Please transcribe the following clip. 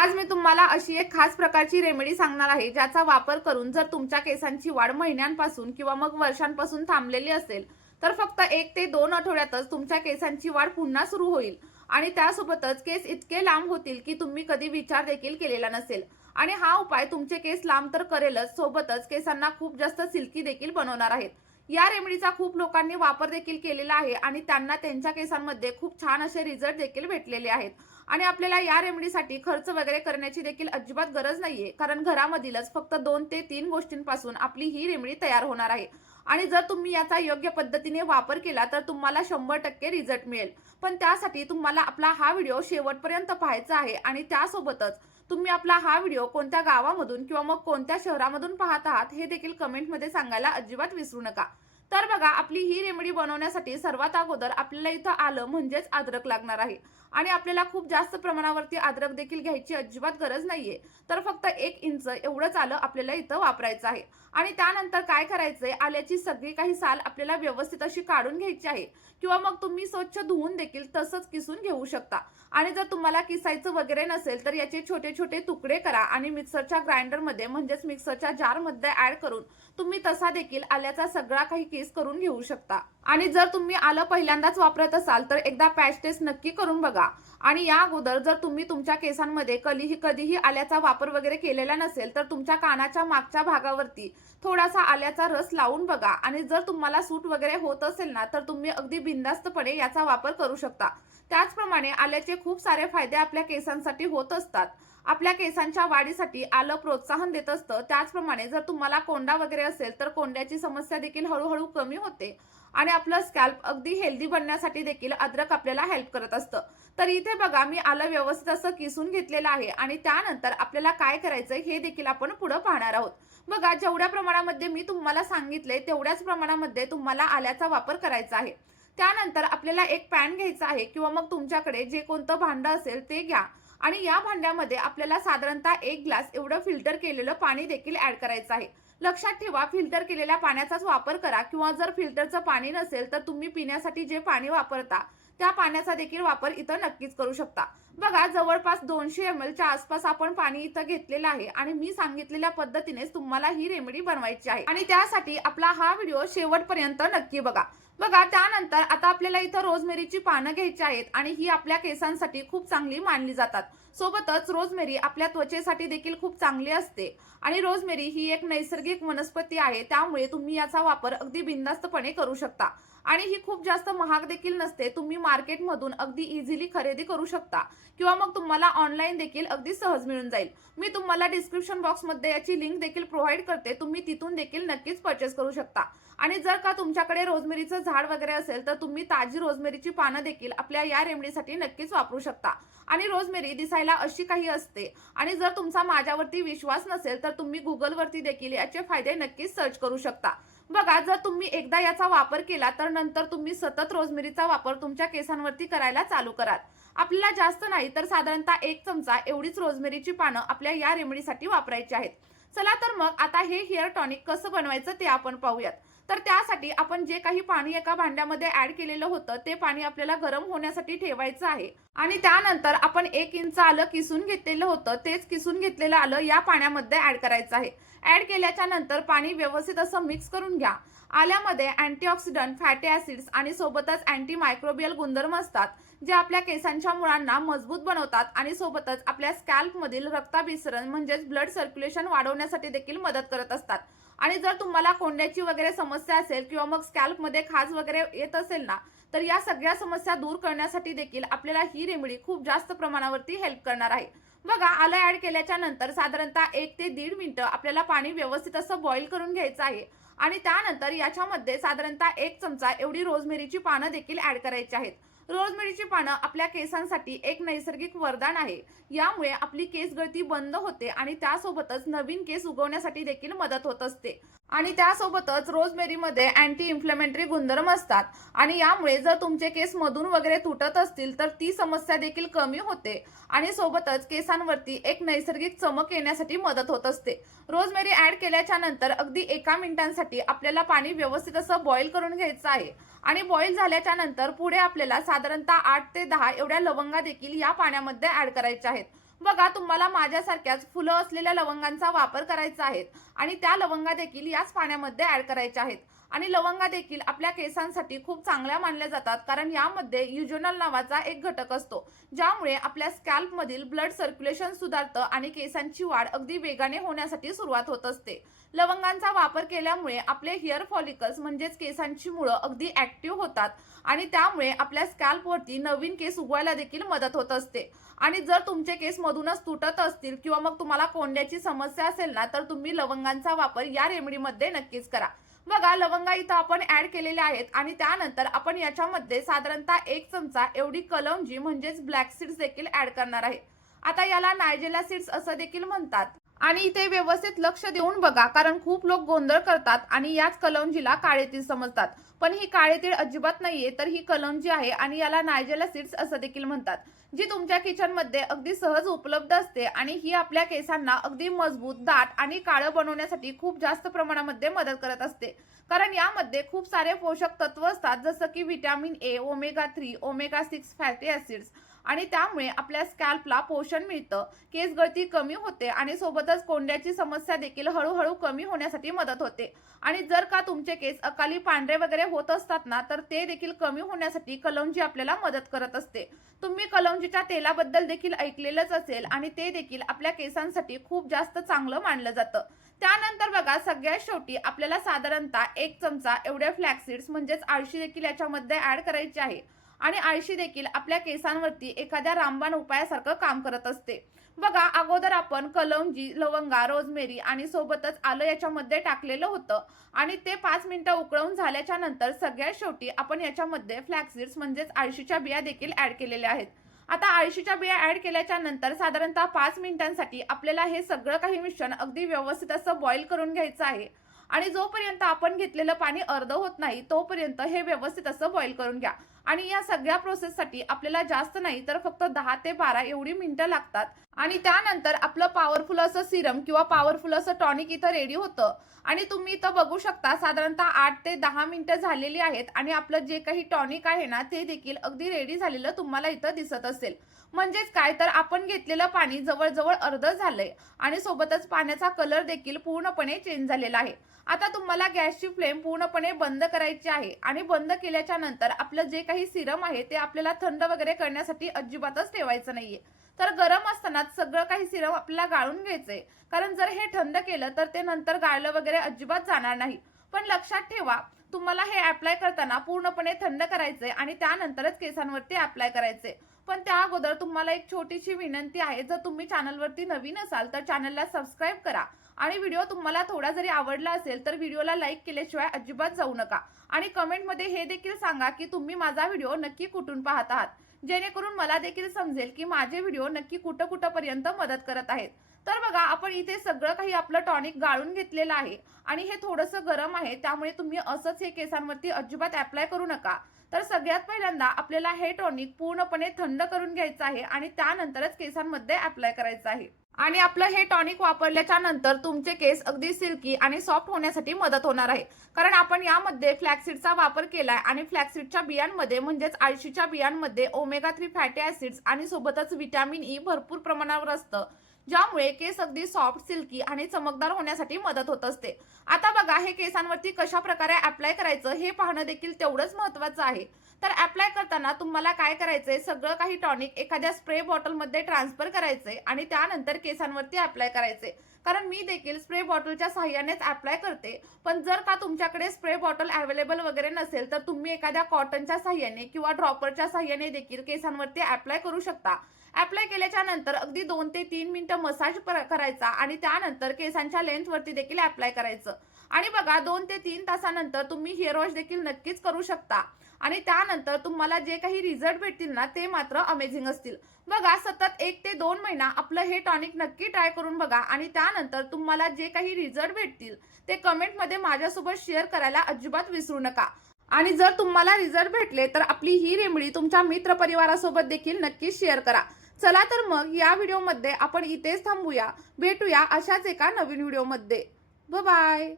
आज मी तुम्हाला अशी एक खास प्रकारची रेमेडी सांगणार आहे, ज्याचा वापर करून जर तुमच्या केसांची वाढ महिन्यांपासून किंवा मग वर्षांपासून थांबलेली असेल, तर फक्त 1 ते 2 आठवड्यातच तुमच्या केसांची वाढ पुन्हा सुरू होईल आणि त्यासोबतच केस इतके लांब होतील की तुम्ही कधी विचार देखील केलेला नसेल. आणि हा उपाय तुमचे केस लांब तर करेलच, सोबतच केसांना खूप जास्त सिल्की देखील बनवणार आहेत. या रेमेडीचा खूप लोकांनी वापर देखील केलेला आहे आणि त्यांना त्यांच्या केसांमध्ये खूप छान असे रिझल्ट देखील भेटलेले आहेत. आणि आपल्याला या रेमेडीसाठी खर्च वगैरे करण्याची देखील अजिबात गरज नाहीये, कारण घरामधीलच फक्त 2 ते 3 गोष्टींपासून आपली ही रेमेडी तयार होणार आहे. आणि जर तुम्ही याचा योग्य पद्धतीने वापर केला तर तुम्हाला 100% रिझल्ट मिळेल. पण त्यासाठी तुम्हाला आपला हा व्हिडिओ शेवटपर्यंत पाहायचा आहे आणि त्यासोबतच तुम्ही आपला हा व्हिडिओ कोणत्या गावामधून किंवा मग कोणत्या शहरामधून पाहत आहात हे देखील कमेंटमध्ये सांगायला अजिबात विसरू नका. तर बघा, आपली ही रेमेडी बनवण्यासाठी सर्वात अगोदर आपल्याला इथं आलं म्हणजेच अद्रक लागणार आहे. आणि आपल्याला खूप जास्त प्रमाणावरती अद्रक देखील घ्यायची अजिबात गरज नाहीये. तर फक्त 1 इंच एवढंच आलं आपल्याला इथं वापरायचं आहे. आणि त्यानंतर काय करायचंय, आल्याची सगळी काही साल आपल्याला व्यवस्थित अशी काढून घ्यायची आहे, किंवा मग तुम्ही स्वच्छ धुवून देखील तसंच किसून घेऊ शकता. आणि जर तुम्हाला किसायचं वगैरे नसेल तर याचे छोटे छोटे तुकडे करा आणि मिक्सरच्या ग्राइंडरमध्ये म्हणजेच मिक्सरच्या जारमध्ये ऍड करून तुम्ही तसा देखील आल्याचा सगळा काही केस करून घेऊ शकता. आणि जर तुम्ही आलं पहिल्यांदाच वापरत असाल तर एकदा पॅच टेस्ट नक्की करून बघा. आणि या अगोदर जर तुम्ही तुमच्या केसांमध्ये कधीही आल्याचा वापर वगैरे केलेला नसेल तर तुमच्या कानाच्या मागच्या भागावरती थोडासा आल्याचा रस लावून बघा. आणि जर तुम्हाला सूट वगैरे होत असेल ना, तर तुम्ही अगदी बिनधास्तपणे याचा वापर करू शकता. त्याचप्रमाणे आल्याचे खूप सारे फायदे आपल्या केसांसाठी होत असतात. आपल्या केसांच्या वाढीसाठी आलं प्रोत्साहन देत असतं. त्याचप्रमाणे जर तुम्हाला कोंडा वगैरे असेल तर कोंड्याची समस्या देखील हळूहळू कमी होते. आणि आपलं स्कॅल्प अगदी हेल्दी बनण्यासाठी देखील अद्रक आपल्याला हेल्प करत असतं. तर इथे बघा, मी आलं व्यवस्थित असं किसून घेतलेलं आहे. आणि त्यानंतर आपल्याला काय करायचंय हे देखील आपण पुढे पाहणार आहोत. बघा, जेवढ्या प्रमाणामध्ये मी तुम्हाला सांगितलंय तेवढ्याच प्रमाणामध्ये तुम्हाला आल्याचा वापर करायचा आहे. त्यानंतर आपल्याला एक पॅन घ्यायचा आहे, किंवा मग तुमच्याकडे जे कोणतं भांडं असेल ते घ्या. आणि या भांड्यामध्ये आपल्याला साधारणतः 1 ग्लास एवढं फिल्टर केलेलं पाणी देखील ऍड करायचं आहे. लक्षात ठेवा, फिल्टर केलेल्या पाण्याचाच वापर करा, किंवा जर फिल्टरचं पाणी नसेल तर तुम्ही पिण्यासाठी जे पाणी वापरता त्या पाण्याचा देखील वापर इथं नक्कीच करू शकता. बघा, जवळपास 200 ml च्या आसपास आपण पाणी इथं घेतलेलं आहे. आणि मी सांगितलेल्या पद्धतीनेच तुम्हाला ही रेमेडी बनवायची आहे. आणि त्यासाठी आपला हा व्हिडिओ शेवटपर्यंत नक्की बघा. बघा, त्यानंतर आता आपल्याला इथं रोजमेरीची पानं घ्यायची आहेत आणि ही आपल्या केसांसाठी खूप चांगली मानली जातात. सोबतच रोजमेरी आपल्या त्वचेसाठी देखील खूप चांगली असते. आणि रोजमेरी ही एक नैसर्गिक वनस्पती आहे, त्यामुळे तुम्ही याचा वापर अगदी बिनधास्तपणे करू शकता. आणि ही खूप जास्त महाग देखील नसते. तुम्ही मार्केटमधून अगदी इझिली खरेदी करू शकता, किंवा मग तुम्हाला ऑनलाईन देखील अगदी सहज मिळून जाईल. मी तुम्हाला डिस्क्रिप्शन बॉक्समध्ये याची लिंक देखील प्रोव्हाइड करते, तुम्ही तिथून देखील नक्कीच परचेस करू शकता. आणि जर का तुमच्याकडे रोजमेरीचं झाड वगैरे असेल तर तुम्ही ताजी रोजमेरीची पानं देखील आपल्या या रेमेडीसाठी नक्कीच वापरू शकता. आणि रोजमेरी दिसायला अशी काही असते. आणि जर तुमचा माझ्यावरती विश्वास नसेल तर तुम्ही गुगलवरती देखील याचे फायदे नक्कीच सर्च करू शकता. बघा, जर तुम्ही एकदा याचा वापर केला तर नंतर तुम्ही सतत रोजमेरीचा वापर तुमच्या केसांवरती करायला चालू कराल. आपल्याला जास्त नाही तर साधारणतः 1 चमचा एवढीच रोजमेरीची पानं आपल्या या रेमेडीसाठी वापरायची आहेत. चला तर मग आता हे हेअर टॉनिक कसं बनवायचं ते आपण पाहूयात. तर त्यासाठी आपण जे काही पाणी एका भांड्यामध्ये ऍड केलेलं होतं ते पाणी आपल्याला गरम होण्यासाठी ठेवायचं आहे. आणि त्यानंतर आपण 1 इंच आलं किसून घेतलेलं होतं, तेच किसून घेतलेलं आलं या पाण्यामध्ये ऍड करायचं आहे. ऍड केल्याच्या नंतर पाणी व्यवस्थित असं मिक्स करून घ्या. आल्यामध्ये अँटीऑक्सिडंट, फॅटी ऍसिड्स आणि सोबतच अँटी मायक्रोबियल गुणधर्म असतात, जे आपल्या केसांच्या मुळांना मजबूत बनवतात आणि सोबतच आपल्या स्कॅल्प मधील रक्ताभिसरण म्हणजेच ब्लड सर्क्युलेशन वाढवण्यासाठी देखील मदत करत असतात. आणि जर तुम्हाला कोंड्याची वगैरे समस्या असेल किंवा मग स्कॅल्प मध्ये खाज वगैरे येत असेल ना, तर या सगळ्या समस्या दूर करण्यासाठी देखील आपल्याला ही रेमेडी खूप जास्त प्रमाणावरती हेल्प करणार आहे. बघा, आलं ऍड केल्याच्या नंतर साधारणतः 1 ते 1.5 मिनिटं आपल्याला पाणी व्यवस्थित असं बॉईल करून घ्यायचं आहे. आणि त्यानंतर याच्यामध्ये साधारणतः 1 चमचा एवढी रोजमेरीची पानं देखील ऍड करायची आहेत. रोजमेरीची पानं आपल्या केसांसाठी एक नैसर्गिक वरदान आहे. यामुळे आपली केस गळती बंद होते आणि त्यासोबतच नवीन केस उगवण्यासाठी देखील मदत होत असते. आणि त्यासोबतच रोजमेरीमध्ये अँटी इन्फ्लेमेटरी गुणधर्म असतात. आणि यामुळे जर तुमचे केस मधून वगैरे तुटत असतील तर ती समस्या देखील कमी होते. आणि सोबतच केसांवरती एक नैसर्गिक चमक येण्यासाठी मदत होत असते. रोजमेरी ऍड केल्याच्या नंतर अगदी 1 मिनिटांसाठी आपल्याला पाणी व्यवस्थित असं बॉईल करून घ्यायचं आहे. आणि बॉईल झाल्याच्या नंतर पुढे आपल्याला साधारणतः 8 ते 10 एवढ्या लवंगा देखील या पाण्यामध्ये ऍड करायच्या आहेत. बघा, तुम्हाला माझ्यासारख्याच फुलं असलेल्या लवंगांचा वापर करायचा आहे आणि त्या लवंगा देखील याच पाण्यामध्ये ऍड करायच्या आहेत. आणि लवंगा देखील आपल्या केसांसाठी खूप चांगल्या मानल्या जातात, कारण यामध्ये युजोनल नावाचा एक घटक असतो, ज्यामुळे आपल्या स्कॅल्प मधील ब्लड सर्क्युलेशन सुधारतं आणि केसांची वाढ अगदी वेगाने होण्यासाठी सुरुवात होत असते. लवंगांचा वापर केल्यामुळे आपले हेअर फॉलिकल्स म्हणजेच केसांची मुळं अगदी ऍक्टिव्ह होतात आणि त्यामुळे आपल्या स्कॅल्पवरती नवीन केस उगवायला देखील मदत होत असते. आणि जर तुमचे केस मधूनच तुटत असतील किंवा मग तुम्हाला कोंड्याची समस्या असेल ना, तर तुम्ही लवंगांचा वापर या रेमेडीमध्ये नक्कीच करा. बघा, लवंगा इथं आपण ऍड केलेल्या आहेत आणि त्यानंतर आपण याच्यामध्ये साधारणतः 1 चमचा एवढी कलौंजी म्हणजेच ब्लॅक सीड्स देखील ऍड करणार आहे. आता याला नायजेला सीड्स असं देखील म्हणतात. आणि इथे व्यवस्थित लक्ष देऊन बघा, कारण खूप लोक गोंधळ करतात आणि याच कलौंजीला काळे तीळ समजतात. पण ही काळे तीळ अजिबात नाहीये, तर ही कलौंजी आहे आणि याला नायजेला सीड्स असं देखील म्हणतात, जी तुमच्या किचन मध्ये अगदी सहज उपलब्ध असते आणि ही आपल्या केसांना अगदी मजबूत, दाट आणि काळं बनवण्यासाठी खूप जास्त प्रमाणामध्ये मदत करत असते. कारण यामध्ये खूप सारे पोषक तत्व असतात, जसं की vitamin A, omega 3, omega 6 fatty acids, आणि त्यामुळे आपल्या स्कॅल्पला पोषण मिळतं, केस गळती कमी होते आणि सोबतच कोंड्याची समस्या देखील हळूहळू कमी होण्यासाठी मदत होते. आणि जर का तुमचे केस अकाली पांढरे वगैरे होत असतात ना, तर ते देखील कमी होण्यासाठी कलौंजी आपल्याला मदत करत असते. तुम्ही कलौंजीच्या तेलाबद्दल देखील ऐकलेलंच असेल आणि ते देखील आपल्या केसांसाठी खूप जास्त चांगलं मानलं जातं. त्यानंतर बघा, सगळ्यात शेवटी आपल्याला साधारणतः 1 चमचा एवढे फ्लॅक्सीड्स म्हणजेच आळशी देखील याच्यामध्ये ऍड करायची आहे. आणि आळशी देखील आपल्या केसांवरती एखाद्या रामबाण उपायासारखं काम करत असते. बघा, अगोदर आपण कलौंजी, लवंगा, रोजमेरी आणि सोबतच आलं याच्यामध्ये टाकलेलं होतं आणि ते 5 मिनिटं उकळून झाल्याच्या नंतर सगळ्यात शेवटी आपण याच्यामध्ये फ्लॅक्सीड्स म्हणजेच आळशीच्या बिया देखील ऍड केलेल्या आहेत. आता आळशीच्या बिया ऍड केल्याच्या नंतर साधारणतः 5 मिनिटांसाठी आपल्याला हे सगळं काही मिश्रण अगदी व्यवस्थित असं बॉईल करून घ्यायचं आहे. आणि जोपर्यंत आपण घेतलेलं पाणी अर्ध होत नाही तोपर्यंत हे व्यवस्थित असं बॉईल करून घ्या. आणि या सगळ्या प्रोसेससाठी आपल्याला जास्त नाही तर फक्त 10 ते 12 एवढी मिनिटं लागतात. आणि त्यानंतर आपलं पॉवरफुल असं सिरम किंवा पॉवरफुल असं टॉनिक इथं रेडी होतं. आणि तुम्ही इथं बघू शकता, साधारणतः 8 ते 10 मिनिटं झालेली आहेत आणि आपलं जे काही टॉनिक आहे ना, ते देखील अगदी रेडी झालेलं तुम्हाला इथं दिसत असेल. म्हणजेच काय, तर आपण घेतलेलं पाणी जवळजवळ अर्ध झालंय आणि सोबतच पाण्याचा कलर देखील पूर्णपणे चेंज झालेला आहे. आता तुम्हाला गॅसची फ्लेम पूर्णपणे बंद करायची आहे आणि बंद केल्याच्या नंतर आपलं जे काही सिरम आहे ते आपल्याला थंड वगैरे करण्यासाठी अजिबातच ठेवायचं नाहीये. तर गरम असतानाच सगळं काही सिरम आपल्याला गाळून घ्यायचंय, कारण जर हे थंड केलं तर ते नंतर गाळलं वगैरे अजिबात जाणार नाही. पण लक्षात ठेवा, तुम्हाला हे अप्लाय करताना पूर्णपणे थंड करायचंय आणि त्यानंतरच केसांवरती अप्लाय करायचंय. पण त्या अगोदर तुम्हाला एक छोटीशी विनंती आहे, जर तुम्ही चॅनलवरती नवीन असाल तर चॅनलला सबस्क्राईब करा आणि व्हिडिओ तुम्हाला थोडा जरी आवडला असेल तर व्हिडिओला लाईक केल्याशिवाय अजिबात जाऊ नका. आणि कमेंटमध्ये हे देखील सांगा की तुम्ही माझा व्हिडिओ नक्की कुठून पाहत आहात, जेणेकरून मला देखील समजेल की माझे व्हिडिओ नक्की कुठपर्यंत मदत करत आहेत. तर बघा, आपण इथे सगळं काही आपलं टॉनिक गाळून घेतलेलं आहे आणि हे थोडंसं गरम आहे, त्यामुळे तुम्ही असंच हे केसांवरती अजिबात अप्लाय करू नका. तर सगळ्यात पहिल्यांदा आपल्याला हे टॉनिक पूर्णपणे थंड करून घ्यायचं आहे आणि त्यानंतरच केसांमध्ये अप्लाय करायचं आहे. आणि आपलं हे टॉनिक वापरल्याच्या नंतर तुमचे केस अगदी सिल्की आणि सॉफ्ट होण्यासाठी मदत होणार आहे, कारण आपण यामध्ये फ्लॅक्सीडचा वापर केलाय आणि फ्लॅक्सीडच्या बियांमध्ये म्हणजेच आळशीच्या बियांमध्ये ओमेगा 3 फॅटी ऍसिड्स आणि सोबतच व्हिटॅमिन ई भरपूर प्रमाणावर असतं, ज्यामुळे केस अगदी सॉफ्ट, सिल्की आणि चमकदार होण्यासाठी मदत होत असते. आता बघा, हे केसांवरती कशा प्रकारे अप्लाय करायचं हे पाहणं देखील तेवढंच महत्त्वाचं आहे. तर अप्लाय करताना तुम्हाला काय करायचंय, सगळं काही टॉनिक एखाद्या स्प्रे बॉटलमध्ये ट्रान्सफर करायचंय आणि त्यानंतर केसांवरती अप्लाय करायचंय. कारण मी देखील स्प्रे बॉटलच्या सहाय्यानेच अप्लाय करते, पण जर का तुमच्याकडे स्प्रे बॉटल अवेलेबल वगैरे नसेल तर तुम्ही एखाद्या कॉटनच्या सहाय्याने किंवा ड्रॉपरच्या सहाय्याने देखील केसांवरती अप्लाय करू शकता. अप्लाय केल्याच्या नंतर अगदी 2 ते 3 मिनिटं मसाज करायचा आणि त्यानंतर केसांच्या लेंथवरती देखील अप्लाय करायचं. आणि बघा, 2 ते 3 तासानंतर तुम्ही हेअर वॉश देखील नक्कीच करू शकता आणि त्यानंतर तुम्हाला जे काही रिझल्ट भेटतील ना, ते मात्र अमेझिंग असतील. बघा, सतत 1 ते 2 महिना आपलं हे टॉनिक नक्की ट्राय करून बघा आणि त्यानंतर तुम्हाला जे काही रिझल्ट भेटतील ते कमेंटमध्ये माझ्यासोबत शेअर करायला अजिबात विसरू नका. आणि जर तुम्हाला रिझल्ट भेटले तर आपली ही रेमेडी तुमच्या मित्रपरिवारासोबत देखील नक्की शेअर करा. चला तर मग या व्हिडिओमध्ये आपण इथेच थांबूया. भेटूया अशाच एका नवीन व्हिडिओमध्ये. Bye bye.